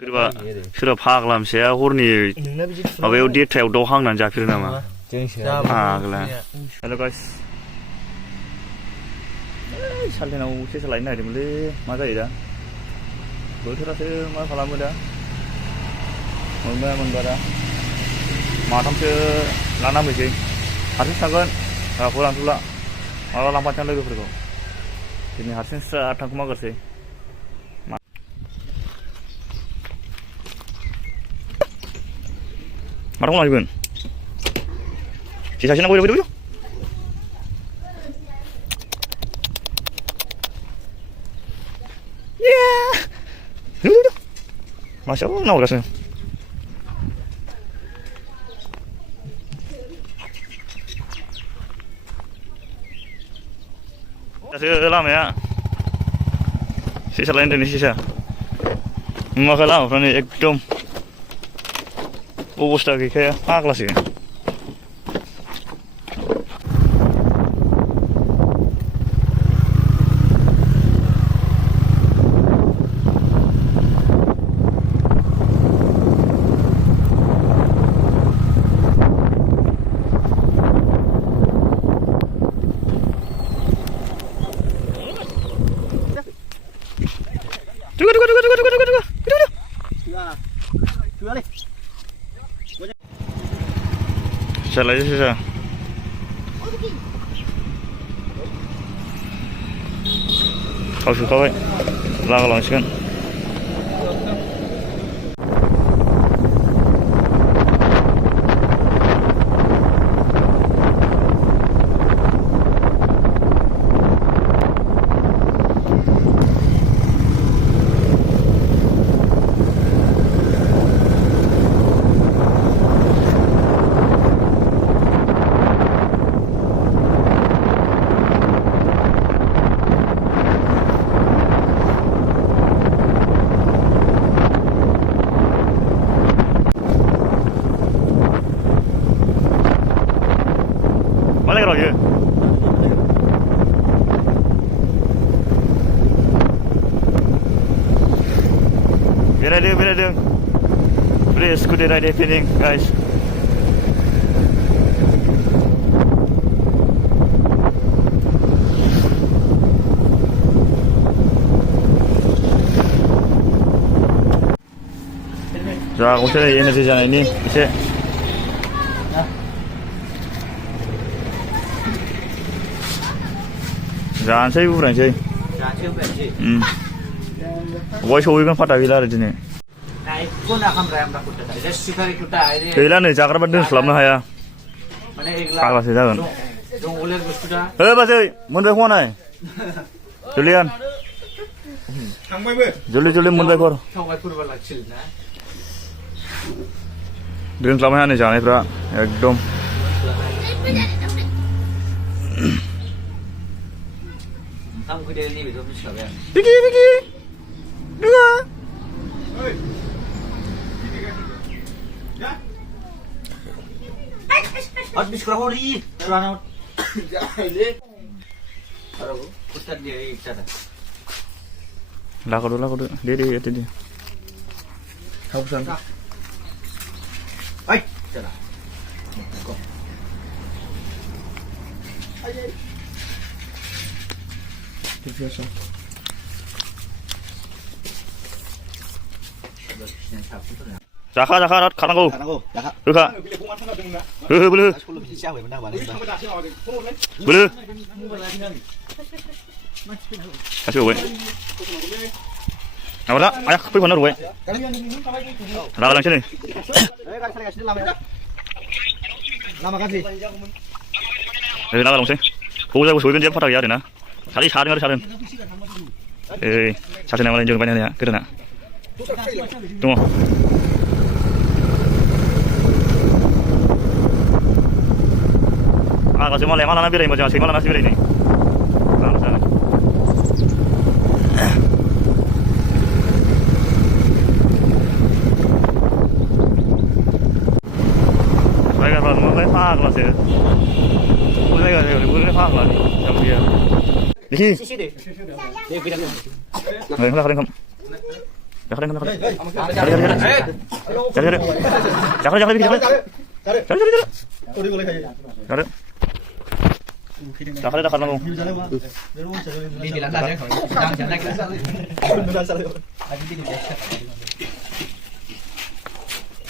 सोरबा फाग्लामसेया हरनि माबायाव देरथायाव दाउ हांनानै जाफेरो नामा फाग्ला हेल' गाइस सालथेनाव सेसा लायनो नागिरदोंमोनलै मा जायो दा बोथोरासो मा खालामो दा मोनबा दा माथामसो लाना फैसै हारसिं थांगोन रावखौ लांथ'ला माला लांफानोसै लोगोफोरखौ दिनै हारसिं स्रा थांखुमागोरसै माथाखौ लांजोबगोन सेसासो नांगौ फैदो मासेयाव नाहरगासिनो दासो लामाया सेसा लायनो दोनै सेसा नुवाखै लामाफ्रानो एकदम अबस्था गैखाया फाग्लासो Salah aja susah. Kau suka weh, lah langsung. Mana kerja? Berada. Boleh skuter ride feeling, guys. 자, 오늘의 에너지잖아 ini, 이제. जानोसै बुरायनोसै बय सहैगोन फाटा गैला आरो दिनै गैला नै जाग्राबा दोनस्लाबनो हाया फाग्लासो जागोन बाजै मोनबाय खोमा नाय जुलियान जुलि मोनबाय खर दोनस्लाबनो हाया नै जानायफ्रा एकदम Vicky, dua. Habis kerahori, kerana. Ustaz dia ikut. Laku dulu, dia itu dia. Kau pesan. Ay, cara. Biasa. Jaka, kanangku. Jaka. Boleh. Boleh. Kasih gue. Apa dah? Ayah, pergi mana gue? Lalang sini. Lama kasih. Lalang sini. Kau jago sudah dia patah ya, deh na. Tadi saring. Saring yang lain jangan banyak ya, kira nak. Tunggu. Kalau semua lemah lana birai macam semua lana birai ni. Sana. Saya kan mulai faham sih. Mulai faham lah, jam dia. Di sini. Dia bilang. Nggak, जाखादों दाखानांगौ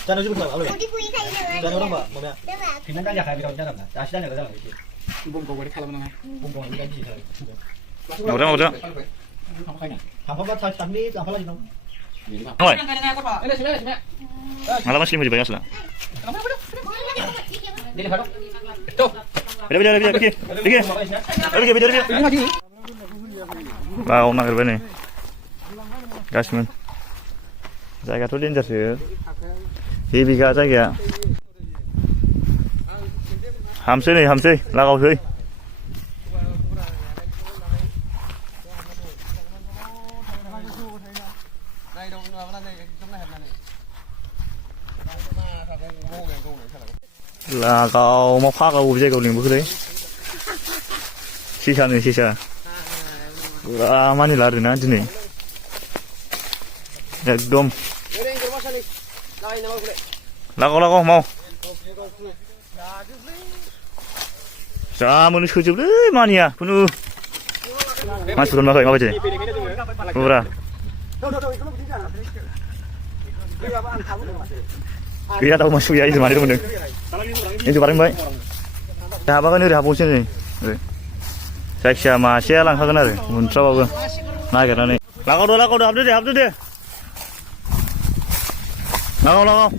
जानो जेबो खालाम जानो दं बा माबाया फिननानै दाजाखाया बिराद जादों दासि दानो जालां एसे बमखौ बायदि खालामनो नाङा बमखौ बायदि गाज्रि मावदों थांफाबा थांनि लांफा लायनो मालाबा स्लिम होजोबबाय गासला बाव नागिरबाय नै गासिमोन जायगाथ' डेन्जारसो हेभिखा जायगाया हामसै नै हामसै लागावसै लागाव मा फागाव बबे जायगायाव लिंबोखोलै सेसानो सेसा पुरा मानिला आरोना दिनै एकदम लागाव माव जा मोनो सोजोबलै मानिया खुनु मानसिफोर मोनाखै माबायदि पुरा गैया दाउ मानसि गैया इन्जर मानै मोनदों इन्जर बारबाय दा हाबाखौनो ओरै हाबावसै नै ओरै जायखिया मासेया लांखागोन आरो मोनथ्राबाबो नागिरनानै लागावदो हाबदो दे लागाव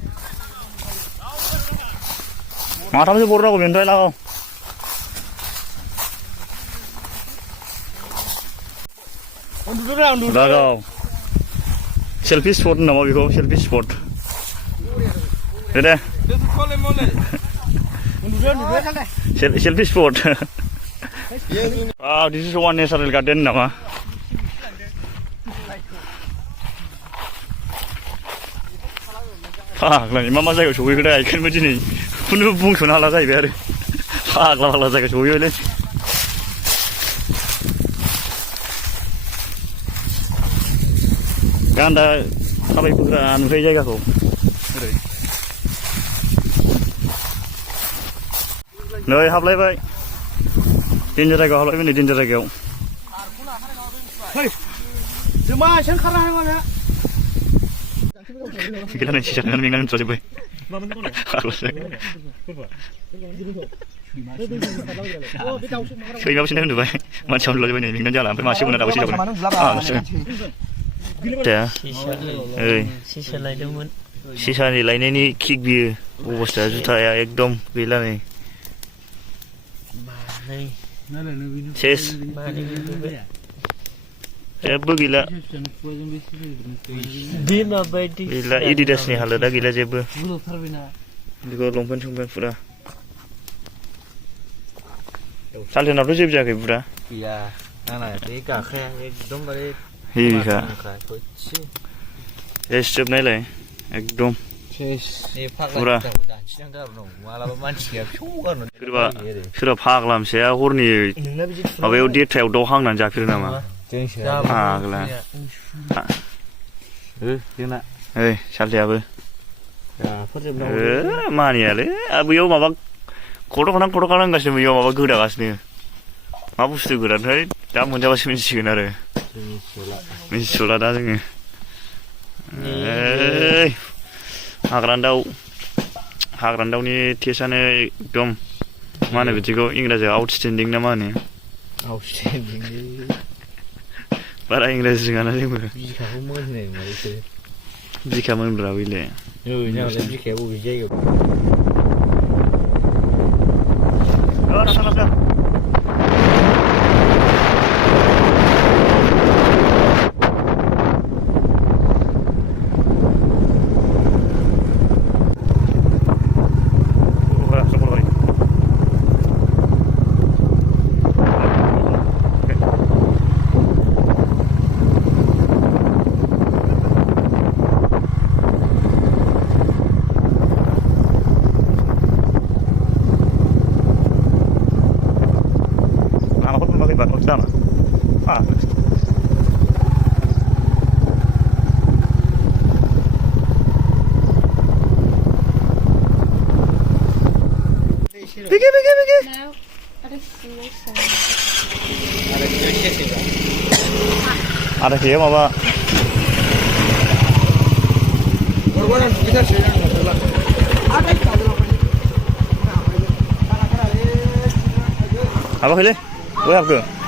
माथामसो बरनांगौ बेनिफ्राय लागाव लागाव सेल्फि स्पट नामा बेखौ selfie spot Day selfie spot this is one natural garden नामा फाग्लानि मा जायगायाव सहैखो दा बेखौनो दिनै खुनु बुंस'नो हाला जाहैबाय आरो फाग्ला जायगायाव सहैबायलै गान्दा थाबायबोग्रा नुथाय जायगाखौ ओरै नै हाबलायबाय डेन्जार जायगायाव हाबलायबाय नै डेन्जार जायगायाव गैला नै सिसा थांनानै मेंनानै नुथ्राजोब्बाय सैमाबो सिन्था उन्दुबाय मानसिया उन्दुलाजोब्बाय नै मेंनानै जाला ओमफ्राय मासे मोना दाबो सिसा लायदोंमोन सिसानि लायनायनि किक बियो अबस्थाया जुथाया एकदम गैला नै सेस जेबो गैला गैला एडिडासनि हालोदा गैला जेबो बेखौ लंपेन्ट संपेन्ट फुरा सालथेनावथ' जेबो जायाखै बुरा गैया आंना बे गाखाया एकदमबारे हेभिखा सेस जोबनायलाय एकदम पुरा सोरबा फाग्लामसाया हरनि माबायाव देरथायाव दाउ हांनानै जाफेरो नामा फाग्ला ओइ सालथेयाबो मानियालै बैयाव माबा खथ'खानां होनगासिनो बैयाव माबा गोदागासिनो मा बुस्थु गोदानथाय दा मोनजाबासो मिन्थिसिगोन आरो मिन्थिथ'ला दा जोङो हाग्रानि दाउनि टेस्टआनो एकदम मा होनो बिदिखौ इंराजियाव आउटस्टेन्डिं ना मा होनो बारा इंराजि रोङाना जोंबो बिखा मोनब्रा बैलाय बिखाया बबे जायगायाव आधा के माबा apa kali? Gue apa ke?